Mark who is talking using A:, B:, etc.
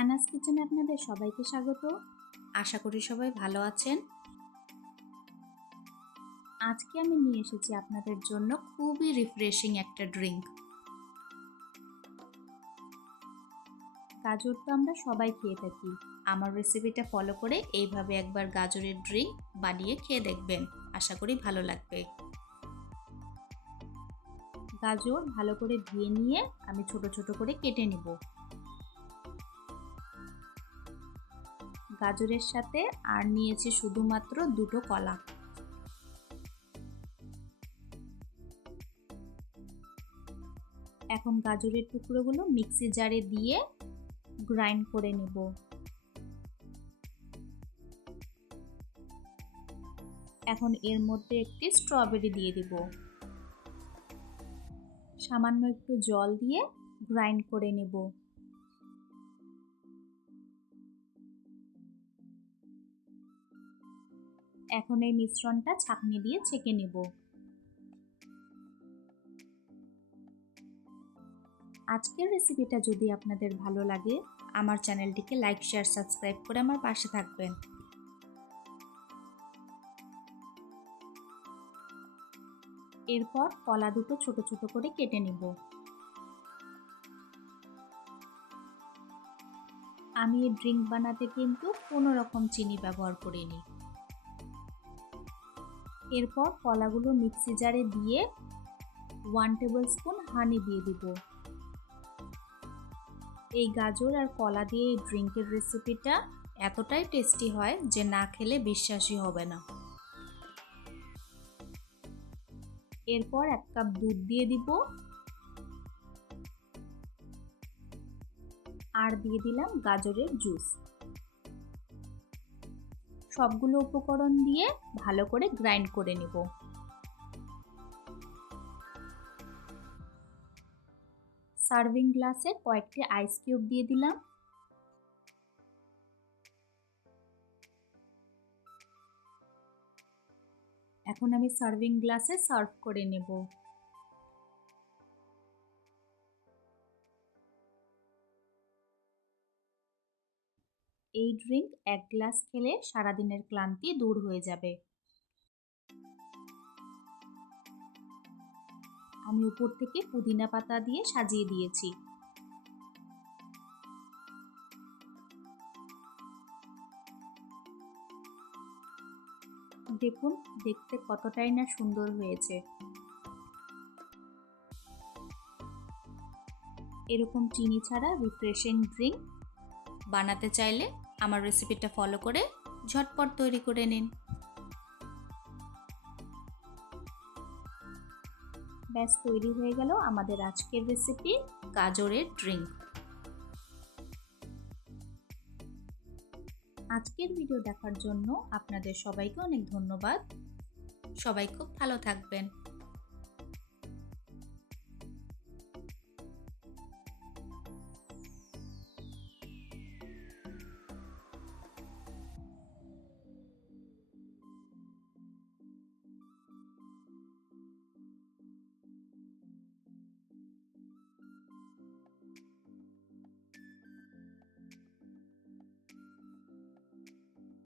A: অ্যানাস কিচেনে আপনাদের সবাইকে স্বাগত। আশা করি সবাই ভালো আছেন। আজকে আমি নিয়ে এসেছি আপনাদের জন্য খুবই রিফ্রেশিং একটা ড্রিঙ্ক গাজর তো আমরা সবাই খেয়ে থাকি। আমার রেসিপিটা ফলো করে এইভাবে একবার গাজরের ড্রিঙ্ক বানিয়ে খেয়ে দেখবেন। আশা করি ভালো লাগবে। গাজর ভালো করে ধুয়ে নিয়ে আমি ছোট ছোট করে কেটে নিব। গাজরের সাথে আর নিয়েছি শুধুমাত্র দুটো কলা। এখন গাজরের টুকরোগুলো মিক্সি জারে দিয়ে গ্রাইন্ড করে নেব। এখন এর মধ্যে একটি স্ট্রবেরি দিয়ে দিব। সামান্য একটু জল দিয়ে গ্রাইন্ড করে নেব। এখন এই মিশ্রণটা ছাঁকনি দিয়ে ছেঁকে নেব। আজকের রেসিপিটা যদি আপনাদের ভালো লাগে, আমার চ্যানেলটিকে লাইক, শেয়ার, সাবস্ক্রাইব করে আমার পাশে থাকবেন। এরপর কলা দুটো ছোট ছোট করে কেটে নেব। আমি এই ড্রিঙ্ক বানাতে কিন্তু কোনো রকম চিনি ব্যবহার করিনি। এরপর কলাগুলো মিক্সি জারে দিয়ে ওয়ান টেবিল স্পুন হানি দিয়ে দিব। এই গাজর আর কলা দিয়ে এই ড্রিঙ্কের রেসিপিটা এতটাই টেস্টি হয় যে না খেলে বিশ্বাসই হবে না। এরপর এক কাপ দুধ দিয়ে দিব। আর দিয়ে দিলাম গাজরের জুস সবগুলো উপকরণ দিয়ে ভালো করে গ্রাইন্ড করে নেব। সার্ভিং গ্লাসে কয়েকটি আইস কিউব দিয়ে দিলাম। এখন আমি সার্ভিং গ্লাসে সার্ভ করে নেব। এই ড্রিঙ্ক এক গ্লাস খেলে সারাদিনের ক্লান্তি দূর হয়ে যাবে। আমি উপর থেকে পুদিনা পাতা দিয়ে সাজিয়ে দিয়েছি। দেখুন, দেখতে কতটাই না সুন্দর হয়েছে। এরকম চিনি ছাড়া রিফ্রেশিং ড্রিঙ্ক বানাতে চাইলে আমার রেসিপিটা ফলো করে ঝটপট তৈরি করে নিন। ব্যাস, তৈরি হয়ে গেল আমাদের আজকের রেসিপি গাজরের ড্রিঙ্ক আজকের ভিডিও দেখার জন্য আপনাদের সবাইকে অনেক ধন্যবাদ। সবাই খুব ভালো থাকবেন।